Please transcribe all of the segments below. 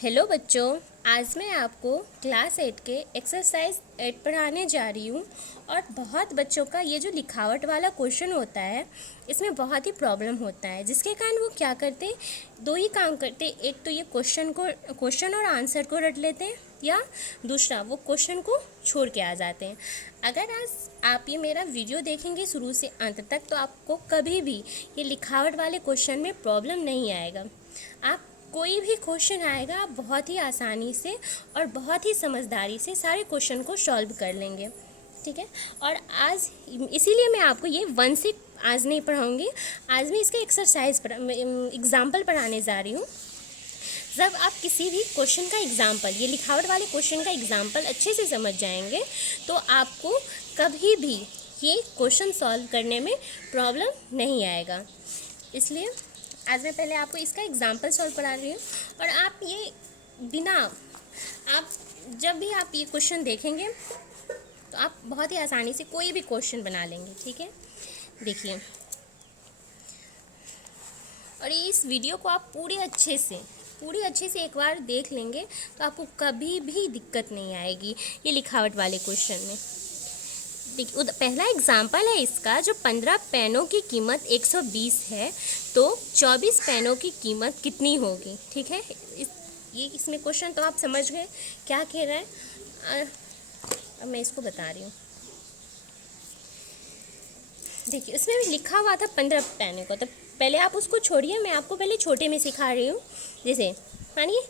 Hello बच्चों, आज मैं आपको क्लास 8 के एक्सरसाइज 8 पढ़ाने जा रही हूँ। और बहुत बच्चों का ये जो लिखावट वाला क्वेश्चन होता है, इसमें बहुत ही प्रॉब्लम होता है, जिसके कारण वो क्या करते, दो ही काम करते। एक तो ये क्वेश्चन और आंसर को रट लेते हैं, या दूसरा वो क्वेश्चन को छोड़ के आ जाते हैं। अगर आज आप ये मेरा वीडियो देखेंगे शुरू से अंत तक, तो आपको कभी भी ये लिखावट वाले क्वेश्चन में प्रॉब्लम नहीं आएगा। आप कोई भी क्वेश्चन आएगा, आप बहुत ही आसानी से और बहुत ही समझदारी से सारे क्वेश्चन को सॉल्व कर लेंगे, ठीक है। और आज इसीलिए मैं आपको ये 1 से आज नहीं पढ़ाऊँगी, आज मैं इसका एक्सरसाइज एग्जाम्पल पढ़ाने जा रही हूँ। जब आप किसी भी क्वेश्चन का एग्जाम्पल, ये लिखावट वाले क्वेश्चन का एग्जाम्पल अच्छे से समझ जाएंगे, तो आपको कभी भी ये क्वेश्चन सॉल्व करने में प्रॉब्लम नहीं आएगा। इसलिए आज मैं पहले आपको इसका एग्जाम्पल सॉल्व करा रही हूँ। और आप ये जब भी आप ये क्वेश्चन देखेंगे, तो आप बहुत ही आसानी से कोई भी क्वेश्चन बना लेंगे, ठीक है। देखिए, और इस वीडियो को आप पूरी अच्छे से एक बार देख लेंगे, तो आपको कभी भी दिक्कत नहीं आएगी ये लिखावट वाले क्वेश्चन में। देखिए, पहला एग्जाम्पल है इसका, जो 15 पेनों की कीमत 120 है, तो 24 पेनों की कीमत कितनी होगी, ठीक है। इसमें क्वेश्चन तो आप समझ गए क्या कह रहा है। अब मैं इसको बता रही हूँ। देखिए, उसमें भी लिखा हुआ था 15 पेनों को, तो पहले आप उसको छोड़िए, मैं आपको पहले छोटे में सिखा रही हूँ। जैसे मानिए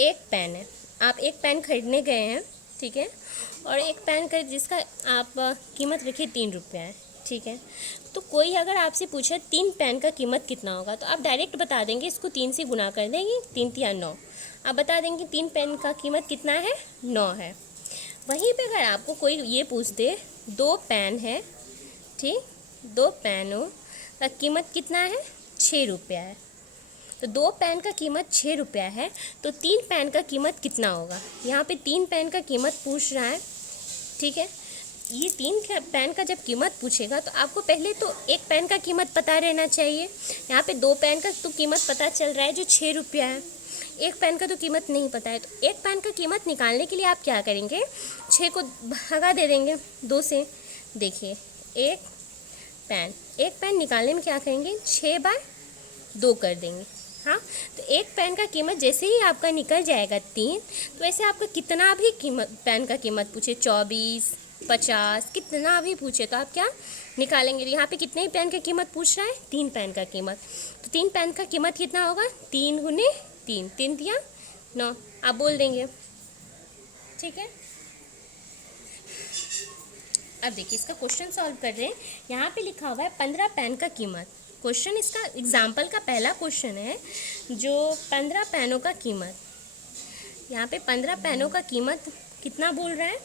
एक पेन है, आप एक पेन खरीदने गए हैं, ठीक है, और एक पेन का जिसका आप कीमत रखिए 3 रुपये है, ठीक है। तो कोई अगर आपसे पूछे 3 पेन का कीमत कितना होगा, तो आप डायरेक्ट बता देंगे, इसको 3 से गुना कर देंगे, 3 या 9, आप बता देंगे 3 पेन का कीमत कितना है, 9 है। वहीं पे अगर आपको कोई ये पूछ दे 2 पेन है, ठीक, 2 पेनों का कीमत कितना है, 6 रुपया है, तो 2 पेन का कीमत 6 रुपया है, तो 3 पेन का कीमत कितना होगा। यहाँ पे 3 पेन का कीमत पूछ रहा है, ठीक है। ये 3 पेन का जब कीमत पूछेगा, तो आपको पहले तो एक पेन का कीमत पता रहना चाहिए। यहाँ पे 2 पेन का तो कीमत पता चल रहा है जो 6 रुपया है, एक पेन का तो कीमत नहीं पता है। तो एक पेन का कीमत निकालने के लिए आप क्या करेंगे, 6 को भगा दे देंगे 2 से। देखिए, एक पेन निकालने में क्या करेंगे, 6/2 कर देंगे, हाँ। तो एक पेन का कीमत जैसे ही आपका निकल जाएगा 3, तो ऐसे आपका कितना भी पेन का कीमत पूछे, 24, 50, कितना भी पूछे, तो आप क्या निकालेंगे। यहाँ पे कितने पेन का कीमत पूछ रहा है, 3 पेन का कीमत, तो 3 पेन का कीमत कितना होगा, 3 गुने 3, 3 दिया 9, आप बोल देंगे, ठीक है। अब देखिए, इसका क्वेश्चन सॉल्व कर रहे हैं। यहाँ पे लिखा हुआ है 15 पेन का कीमत। क्वेश्चन इसका एग्जाम्पल का पहला क्वेश्चन है, जो 15 पेनों का कीमत, यहाँ पे 15 पेनों का कीमत कितना बोल रहा है।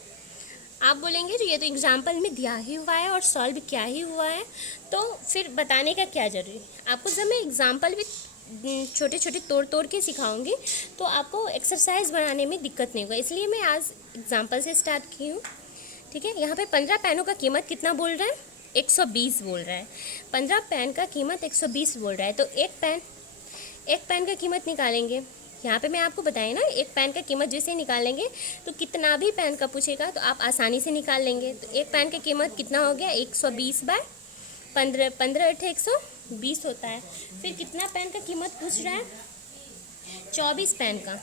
आप बोलेंगे जो ये तो एग्जाम्पल में दिया ही हुआ है और सॉल्व क्या ही हुआ है, तो फिर बताने का क्या ज़रूरी। आपको जब मैं एग्जाम्पल भी छोटे छोटे तोड़ के सिखाऊंगी, तो आपको एक्सरसाइज बनाने में दिक्कत नहीं होगा, इसलिए मैं आज एग्जाम्पल से स्टार्ट की हूँ, ठीक है। यहाँ पे 15 पेनों का कीमत कितना बोल रहा है, 120 बोल रहा है। 15 पेन का कीमत 120 बोल रहा है, तो एक पेन का कीमत निकालेंगे। यहाँ पे मैं आपको बताया ना, एक पेन का कीमत जैसे निकालेंगे, तो कितना भी पेन का पूछेगा तो आप आसानी से निकाल लेंगे। तो एक पेन का कीमत कितना हो गया, 120/15, 15 × 120 होता है। फिर कितना पेन का कीमत पूछ रहा है, 24 पेन का,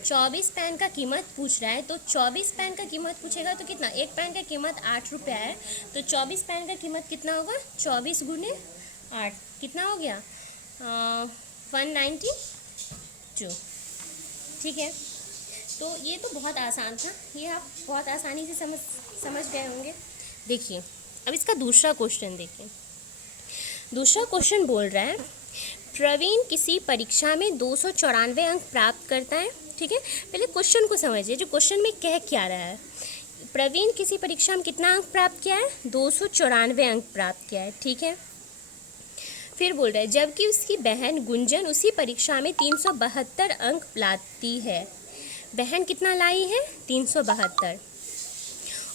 24 पेन का कीमत पूछ रहा है। तो 24 पेन का कीमत पूछेगा तो कितना, एक पेन का कीमत 8 रुपया है, तो 24 पेन का कीमत कितना होगा, 24 गुने 8, कितना हो गया, 192, ठीक है। तो ये तो बहुत आसान था, ये आप बहुत आसानी से समझ गए होंगे। देखिए, अब इसका दूसरा क्वेश्चन देखिए। दूसरा क्वेश्चन बोल रहा है, प्रवीण किसी परीक्षा में 294 अंक प्राप्त करता है, ठीक है। पहले क्वेश्चन को समझिए, जो क्वेश्चन में कह क्या रहा है। प्रवीण किसी परीक्षा में कितना अंक प्राप्त किया है, 294 अंक प्राप्त किया है, ठीक है। फिर बोल रहा है, जबकि उसकी बहन गुंजन उसी परीक्षा में 372 अंक लाती है। बहन कितना लाई है, 372,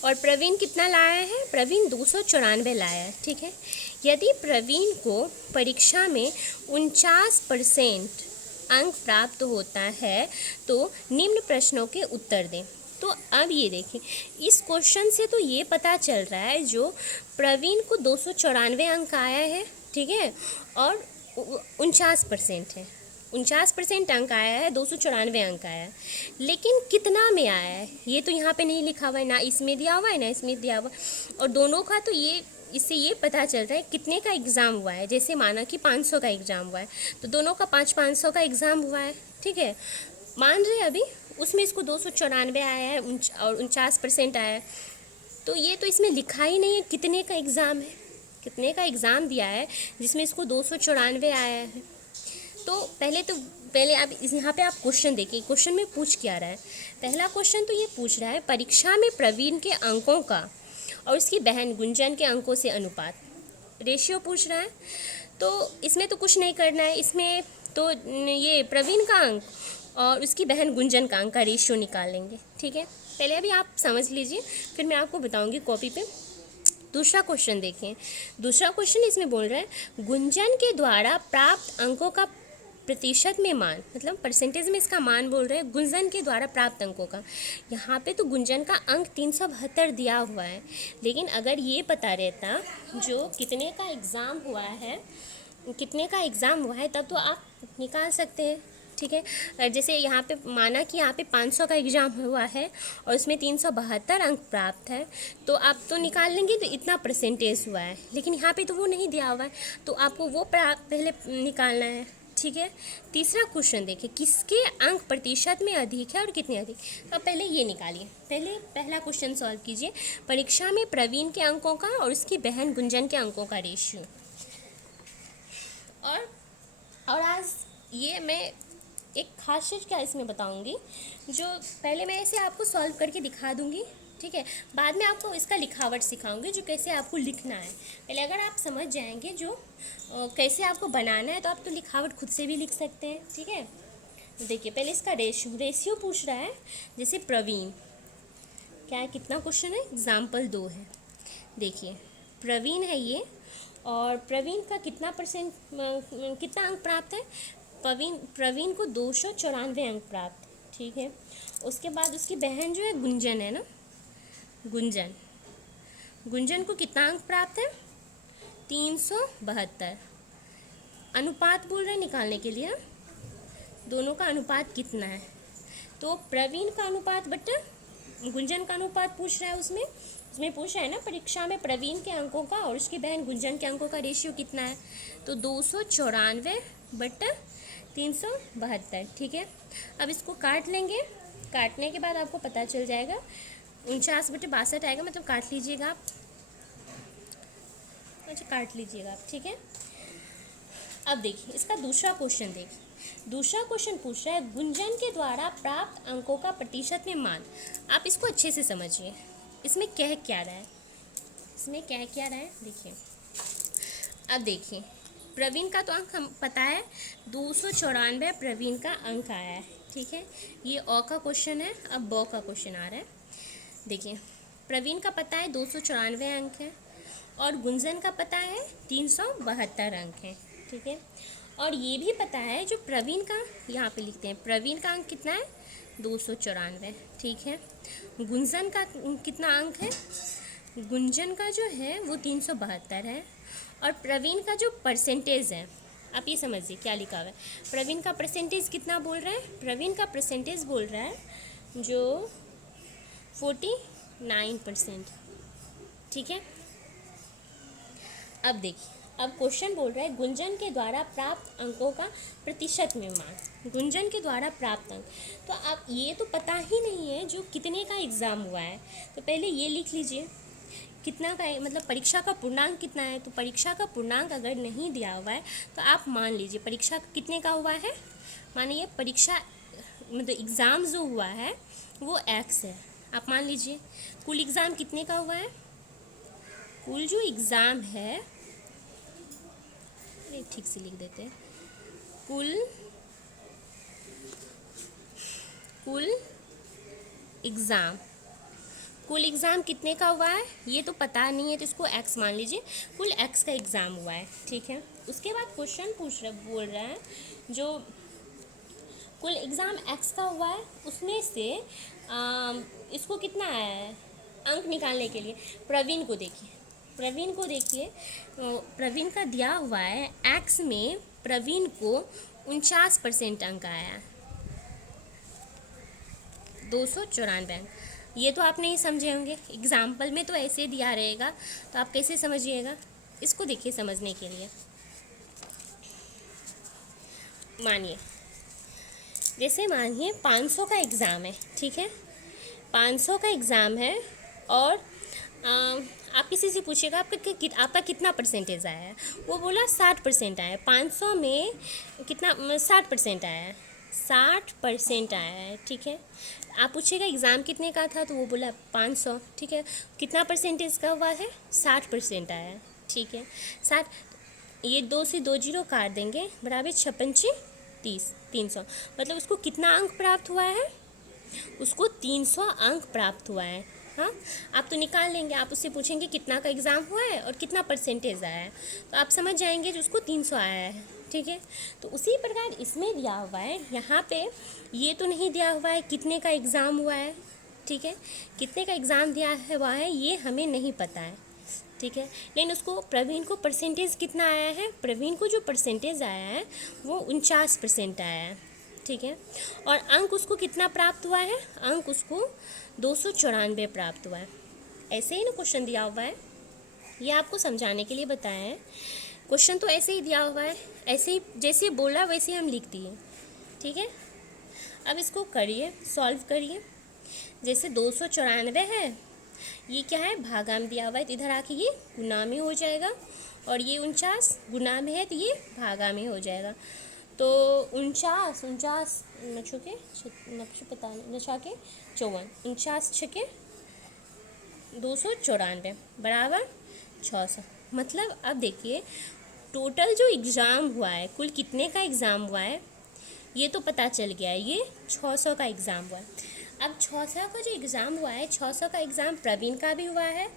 और प्रवीण कितना लाया है, प्रवीण 294 लाया है, ठीक है। यदि प्रवीण को परीक्षा में 49% अंक प्राप्त होता है तो निम्न प्रश्नों के उत्तर दें। तो अब ये देखें, इस क्वेश्चन से तो ये पता चल रहा है जो प्रवीण को 294 अंक आया है, ठीक है, और 49% है, 49% अंक आया है, 294 अंक आया है। लेकिन कितना में आया है ये तो यहाँ पे नहीं लिखा हुआ है, ना इसमें दिया हुआ है ना इसमें दिया हुआ, और दोनों का तो ये इससे ये पता चल रहा है कितने का एग्ज़ाम हुआ है। जैसे माना कि 500 का एग्ज़ाम हुआ है तो दोनों का 500 का एग्ज़ाम हुआ है, ठीक है। मान रहे अभी उसमें इसको 294 आया है और 49% आया है, तो ये तो इसमें लिखा ही नहीं है कितने का एग्ज़ाम है, कितने का एग्ज़ाम दिया है जिसमें इसको 294 आया है। तो पहले आप यहाँ पे आप क्वेश्चन देखिए, क्वेश्चन में पूछ क्या रहा है। पहला क्वेश्चन तो ये पूछ रहा है परीक्षा में प्रवीण के अंकों का और उसकी बहन गुंजन के अंकों से अनुपात, रेशियो पूछ रहा है। तो इसमें तो कुछ नहीं करना है, इसमें तो ये प्रवीण का अंक और उसकी बहन गुंजन का अंक का रेशियो निकाल लेंगे, ठीक है। पहले अभी आप समझ लीजिए, फिर मैं आपको बताऊंगी कॉपी पे। दूसरा क्वेश्चन देखें, दूसरा क्वेश्चन इसमें बोल रहा है गुंजन के द्वारा प्राप्त अंकों का प्रतिशत में मान, मतलब परसेंटेज में इसका मान बोल रहे हैं गुंजन के द्वारा प्राप्त अंकों का। यहाँ पे तो गुंजन का अंक 372 दिया हुआ है, लेकिन अगर ये पता रहता जो कितने का एग्ज़ाम हुआ है, कितने का एग्ज़ाम हुआ है, तब तो आप निकाल सकते हैं, ठीक है। जैसे यहाँ पे माना कि यहाँ पे 500 का एग्ज़ाम हुआ है और उसमें 372 अंक प्राप्त है, तो आप तो निकाल लेंगे तो इतना परसेंटेज हुआ है। लेकिन यहाँ पे तो वो नहीं दिया हुआ है, तो आपको वो पहले निकालना है, ठीक है। तीसरा क्वेश्चन देखिए, किसके अंक प्रतिशत में अधिक है और कितने अधिक। तो पहले ये निकालिए, पहले पहला क्वेश्चन सॉल्व कीजिए, परीक्षा में प्रवीण के अंकों का और उसकी बहन गुंजन के अंकों का रेशियो। और आज ये मैं एक खास चीज़ क्या इसमें बताऊंगी, जो पहले मैं इसे आपको सॉल्व करके दिखा दूंगी, ठीक है। बाद में आपको इसका लिखावट सिखाऊंगी जो कैसे आपको लिखना है। पहले अगर आप समझ जाएंगे जो कैसे आपको बनाना है, तो आप तो लिखावट खुद से भी लिख सकते हैं, ठीक है। देखिए पहले इसका रेशियो पूछ रहा है। जैसे प्रवीण क्या है, कितना क्वेश्चन है, एग्जाम्पल 2 है। देखिए प्रवीण है ये, और प्रवीण का कितना कितना अंक प्राप्त है, प्रवीण को 294 अंक प्राप्त, ठीक है। उसके बाद उसकी बहन जो है गुंजन है ना, गुंजन को कितना अंक प्राप्त है, 372। अनुपात बोल रहे हैं निकालने के लिए, दोनों का अनुपात कितना है, तो प्रवीण का अनुपात बटा गुंजन का अनुपात पूछ रहा है। उसमें पूछ रहा है ना परीक्षा में प्रवीण के अंकों का और उसकी बहन गुंजन के अंकों का रेशियो कितना है, तो 294 बटा 372, ठीक है। अब इसको काट लेंगे, काटने के बाद आपको पता चल जाएगा 49/62 आएगा, मतलब काट लीजिएगा आप, अच्छा काट लीजिएगा आप, ठीक है। अब देखिए इसका दूसरा क्वेश्चन देखिए, दूसरा क्वेश्चन पूछ रहा है गुंजन के द्वारा प्राप्त अंकों का प्रतिशत में मान। आप इसको अच्छे से समझिए, इसमें कह क्या रहा है, इसमें कह क्या रहा है, देखिए। अब देखिए प्रवीण का तो अंक हम पता है 294 प्रवीण का अंक आया है, ठीक है। ये अ का क्वेश्चन है। अब ब का क्वेश्चन आ रहा है। देखिए प्रवीण का पता है 294 अंक है और गुंजन का पता है 372 अंक है, ठीक है। और ये भी पता है जो प्रवीण का, यहाँ पे लिखते हैं प्रवीण का अंक कितना है 294, ठीक है। गुंजन का कितना अंक है, गुंजन का जो है वो 372 है। और प्रवीण का जो परसेंटेज है, आप ये समझिए क्या लिखा हुआ है, प्रवीण का परसेंटेज कितना बोल रहा है, प्रवीण का परसेंटेज बोल रहा है जो 49%, ठीक है। अब देखिए, अब क्वेश्चन बोल रहा है गुंजन के द्वारा प्राप्त अंकों का प्रतिशत में मान, गुंजन के द्वारा प्राप्त अंक। तो आप ये तो पता ही नहीं है जो कितने का एग्ज़ाम हुआ है, तो पहले ये लिख लीजिए कितना का है, मतलब परीक्षा का पूर्णांक कितना है। तो परीक्षा का पूर्णांक अगर नहीं दिया हुआ है तो आप मान लीजिए परीक्षा कितने का हुआ है, मानिए परीक्षा मतलब एग्ज़ाम जो हुआ है वो x है, आप मान लीजिए। कुल एग्ज़ाम कितने का हुआ है, कुल जो एग्ज़ाम है, ठीक से लिख देते हैं, कुल एग्ज़ाम कितने का हुआ है ये तो पता नहीं है, तो इसको x मान लीजिए, कुल x का एग्ज़ाम हुआ है, ठीक है। उसके बाद क्वेश्चन बोल रहा है जो कुल एग्ज़ाम एक्स का हुआ है, उसमें से इसको कितना आया है अंक निकालने के लिए। प्रवीण को देखिए, प्रवीण का दिया हुआ है एक्स में प्रवीण को 49% अंक आया है, 294 अंक। ये तो आप नहीं समझे होंगे, एग्जाम्पल में तो ऐसे दिया रहेगा, तो आप कैसे समझिएगा। इसको देखिए समझने के लिए, मानिए 500 का एग्ज़ाम है, ठीक है, 500 का एग्ज़ाम है और आप किसी से पूछिएगा आपका कितना परसेंटेज आया है, वो बोला 60% आया है। 500 में कितना 60% आया है, 60% आया है, ठीक है। आप पूछिएगा एग्ज़ाम कितने का था, तो वो बोला 500, ठीक है। कितना परसेंटेज का हुआ है, 60% आया है, ठीक है। 60, ये 2 से 2 जीरो काट देंगे, बराबर 56 30, 300, मतलब उसको कितना अंक प्राप्त हुआ है, उसको 300 अंक प्राप्त हुआ है। हाँ, आप तो निकाल लेंगे, आप उससे पूछेंगे कितना का एग्ज़ाम हुआ है और कितना परसेंटेज आया है, तो आप समझ जाएंगे जो उसको 300 आया है, ठीक है। तो उसी प्रकार इसमें दिया हुआ है, यहाँ पे ये तो नहीं दिया हुआ है कितने का एग्ज़ाम हुआ है, ठीक है, कितने का एग्ज़ाम दिया हुआ है ये हमें नहीं पता है, ठीक है। लेकिन उसको प्रवीण को परसेंटेज कितना आया है, प्रवीण को जो परसेंटेज आया है वो 49% आया है, ठीक है। और अंक उसको कितना प्राप्त हुआ है, अंक उसको 294 प्राप्त हुआ है। ऐसे ही ना क्वेश्चन दिया हुआ है, ये आपको समझाने के लिए बताया है। क्वेश्चन तो ऐसे ही दिया हुआ है, ऐसे ही जैसे बोला वैसे ही हम लिख दिए, ठीक है। अब इसको करिए, सॉल्व करिए। जैसे 294 है, ये क्या है, भागा में दिया हुआ है, तो इधर आके ये गुना में हो जाएगा, और ये 49 गुना में है तो ये भागा में हो जाएगा। तो 49 नक्षों के पता नहीं, नशा के 54, 49 छके 294 बराबर 600। मतलब अब देखिए टोटल जो एग्ज़ाम हुआ है, कुल कितने का एग्ज़ाम हुआ है ये तो पता चल गया है, ये 600 का एग्ज़ाम हुआ है। अब 600 का जो एग्ज़ाम हुआ है, 600 का एग्ज़ाम प्रवीण का भी हुआ है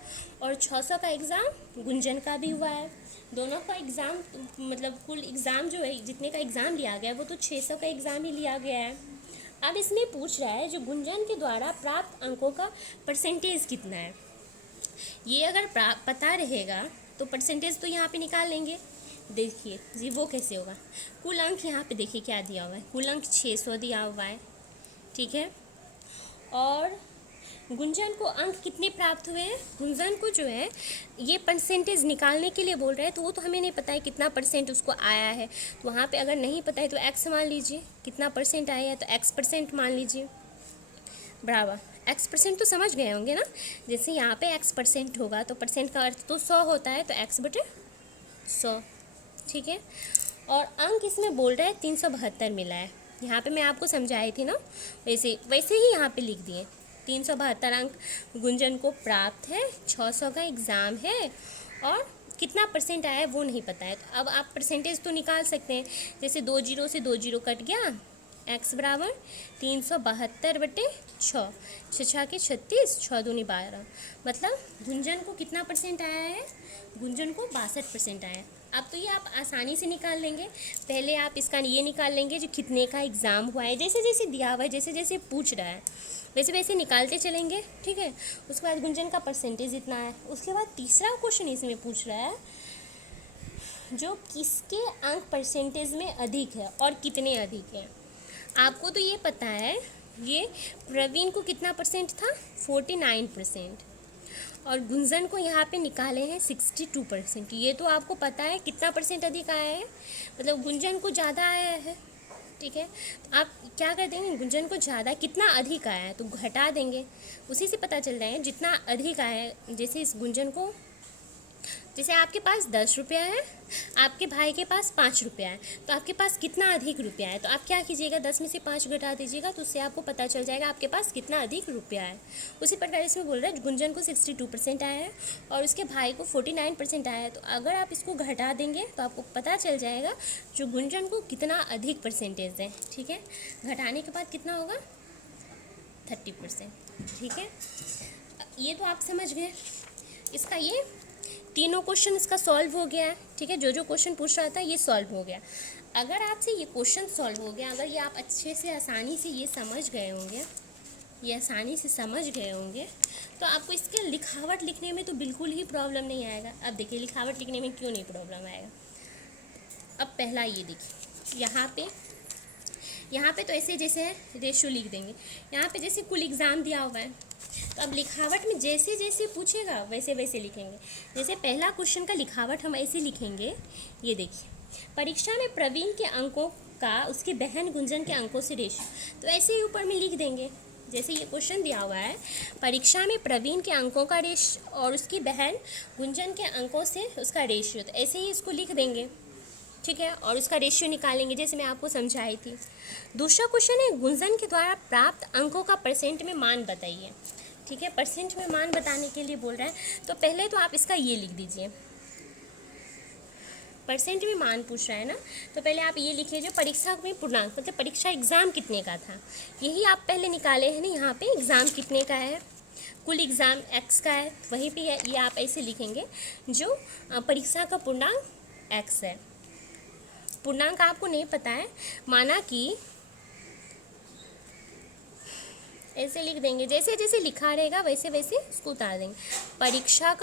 और 600 का एग्ज़ाम गुंजन का भी हुआ है। दोनों का एग्ज़ाम मतलब कुल एग्ज़ाम जो है, जितने का एग्ज़ाम लिया गया है वो तो 600 का एग्ज़ाम ही लिया गया है। अब इसमें पूछ रहा है जो गुंजन के द्वारा प्राप्त अंकों का परसेंटेज कितना है। ये अगर पता रहेगा तो परसेंटेज तो यहाँ पे निकाल लेंगे। देखिए जी वो कैसे होगा, कुल अंक यहाँ पे देखिए क्या दिया हुआ है, कुल अंक 600 दिया हुआ है, ठीक है। और गुंजन को अंक कितने प्राप्त हुए हैं, गुंजन को जो है ये परसेंटेज निकालने के लिए बोल रहे हैं, तो वो तो हमें नहीं पता है कितना परसेंट उसको आया है, तो वहाँ पे अगर नहीं पता है तो एक्स मान लीजिए, कितना परसेंट आया है तो एक्स परसेंट मान लीजिए, बराबर। एक्स परसेंट तो समझ गए होंगे ना, जैसे यहाँ पे एक्स परसेंट होगा तो परसेंट का अर्थ तो 100 होता है, तो एक्स बटे 100, ठीक है। और अंक इसमें बोल रहा है 372 मिला है, यहाँ पे मैं आपको समझाई थी ना, वैसे ही यहाँ पे लिख दिए 372 अंक गुंजन को प्राप्त है, 600 का एग्ज़ाम है और कितना परसेंट आया है वो नहीं पता है। तो अब आप परसेंटेज तो निकाल सकते हैं, जैसे 2 जीरो से 2 जीरो कट गया, एक्स बराबर 372 बटे 6, 6 के 36, 6 दूनी 12, मतलब गुंजन को कितना परसेंट आया है, गुंजन को 62% आया है। अब तो ये आप आसानी से निकाल लेंगे, पहले आप इसका ये निकाल लेंगे जो कितने का एग्ज़ाम हुआ है, जैसे जैसे दिया हुआ है, जैसे जैसे पूछ रहा है वैसे वैसे निकालते चलेंगे, ठीक है। उसके बाद गुंजन का परसेंटेज इतना है। उसके बाद तीसरा क्वेश्चन इसमें पूछ रहा है जो किसके अंक परसेंटेज में अधिक है और कितने अधिक है। आपको तो ये पता है, ये प्रवीण को कितना परसेंट था, 49%, और गुंजन को यहाँ पे निकाले हैं 62%। ये तो आपको पता है कितना परसेंट अधिक आया है, मतलब गुंजन को ज़्यादा आया है, ठीक है। तो आप क्या कर देंगे, गुंजन को ज़्यादा कितना अधिक आया है तो घटा देंगे, उसी से पता चल रहा है जितना अधिक आया है। जैसे इस गुंजन को, जैसे आपके पास 10 रुपया है, आपके भाई के पास 5 रुपया है, तो आपके पास कितना अधिक रुपया है, तो आप क्या कीजिएगा 10 में से 5 घटा दीजिएगा, तो उससे आपको पता चल जाएगा आपके पास कितना अधिक रुपया है। उसी प्रकार इसमें बोल रहा है गुंजन को 62% आया है और उसके भाई को 49% आया है, तो अगर आप इसको घटा देंगे तो आपको पता चल जाएगा जो गुंजन को कितना अधिक परसेंटेज है, ठीक है। घटाने के बाद कितना होगा, 30%, ठीक है। ये तो आप समझ गए, इसका ये तीनों क्वेश्चन इसका सॉल्व हो गया है, ठीक है। जो जो क्वेश्चन पूछ रहा था ये सॉल्व हो गया। अगर आपसे ये क्वेश्चन सॉल्व हो गया, अगर ये आप अच्छे से आसानी से ये समझ गए होंगे, ये आसानी से समझ गए होंगे, तो आपको इसके लिखावट लिखने में तो बिल्कुल ही प्रॉब्लम नहीं आएगा। अब देखिए लिखावट लिखने में क्यों नहीं प्रॉब्लम आएगा। अब पहला ये देखिए, यहाँ पे तो ऐसे जैसे है रेशो लिख देंगे, यहाँ पे जैसे कुल एग्ज़ाम दिया हुआ है, तो अब लिखावट में जैसे जैसे पूछेगा वैसे वैसे लिखेंगे। जैसे पहला क्वेश्चन का लिखावट हम ऐसे लिखेंगे, ये देखिए, परीक्षा में प्रवीण के अंकों का उसकी बहन गुंजन के अंकों से रेशियो, तो ऐसे ही ऊपर में लिख देंगे। जैसे ये क्वेश्चन दिया हुआ है, परीक्षा में प्रवीण के अंकों का रेशियो और उसकी बहन गुंजन के अंकों से उसका रेशियो, तो ऐसे ही इसको लिख देंगे, ठीक है, और उसका रेशियो निकालेंगे जैसे मैं आपको समझाई थी। दूसरा क्वेश्चन है, गुंजन के द्वारा प्राप्त अंकों का परसेंट में मान बताइए, ठीक है, परसेंट में मान बताने के लिए बोल रहा है। तो पहले तो आप इसका ये लिख दीजिए, परसेंट में मान पूछ रहा है ना, तो पहले आप ये लिखिए जो परीक्षा में पूर्णांक, मतलब परीक्षा एग्ज़ाम कितने का था, यही आप पहले निकाले हैं ना, यहाँ पे एग्ज़ाम कितने का है, कुल एग्ज़ाम x का है, वहीं पे ये आप ऐसे लिखेंगे जो परीक्षा का पूर्णांक x है। पूर्णांक आपको नहीं पता है, माना कि ऐसे लिख देंगे, जैसे जैसे लिखा रहेगा वैसे वैसे उसको उतार देंगे। परीक्षा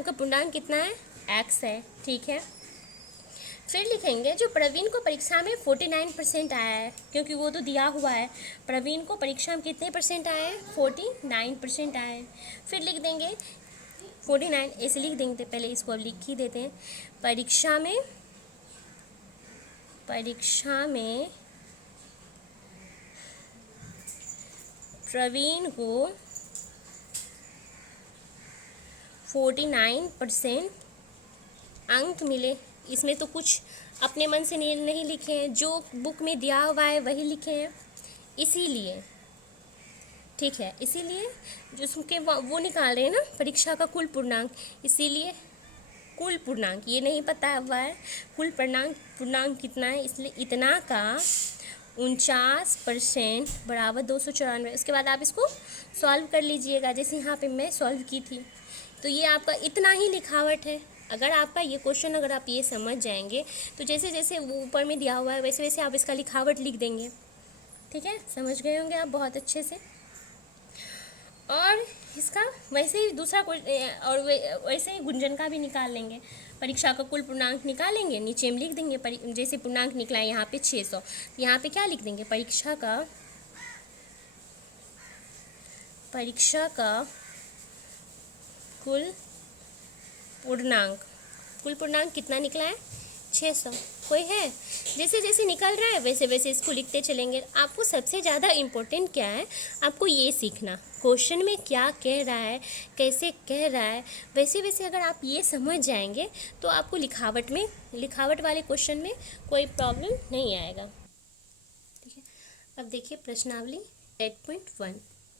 का पूर्णांक कितना है, x है, ठीक है। फिर लिखेंगे जो प्रवीण को परीक्षा में 49% आया है, क्योंकि वो तो दिया हुआ है, प्रवीण को परीक्षा में कितने परसेंट आए हैं, 49% आए हैं। फिर लिख देंगे 49, ऐसे लिख देंगे, पहले इसको अब लिख ही देते हैं। परीक्षा में प्रवीण को 49% अंक मिले। इसमें तो कुछ अपने मन से नहीं लिखे हैं, जो बुक में दिया हुआ है वही लिखे हैं, इसीलिए, ठीक है, इसीलिए जो उसके वो निकाल रहे हैं ना परीक्षा का कुल पूर्णांक, इसीलिए कुल पूर्णांक ये नहीं पता हुआ है, कुल पूर्णांक कितना है, इसलिए इतना का 49% बराबर 294। उसके बाद आप इसको सॉल्व कर लीजिएगा, जैसे यहाँ पे मैं सॉल्व की थी। तो ये आपका इतना ही लिखावट है। अगर आपका ये क्वेश्चन अगर आप ये समझ जाएंगे, तो जैसे जैसे वो ऊपर में दिया हुआ है वैसे वैसे आप इसका लिखावट लिख देंगे, ठीक है, समझ गए होंगे आप बहुत अच्छे से। और इसका वैसे ही दूसरा और वैसे ही गुंजन का भी निकाल लेंगे, परीक्षा का कुल पूर्णांक निकालेंगे, नीचे में लिख देंगे जैसे पूर्णांक निकला है यहाँ पे 600, यहाँ पे क्या लिख देंगे, परीक्षा का कुल पूर्णांक कितना निकला है, 600। कोई है, जैसे जैसे निकल रहा है वैसे वैसे इसको लिखते चलेंगे। आपको सबसे ज़्यादा इम्पोर्टेंट क्या है, आपको ये सीखना क्वेश्चन में क्या कह रहा है, कैसे कह रहा है, वैसे वैसे अगर आप ये समझ जाएंगे तो आपको लिखावट वाले क्वेश्चन में कोई प्रॉब्लम नहीं आएगा, ठीक है। अब देखिए प्रश्नावली 8.1,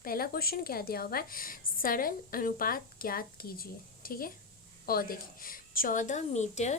पहला क्वेश्चन क्या दिया हुआ है, सरल अनुपात ज्ञात कीजिए, ठीक है। और देखिए 14 मीटर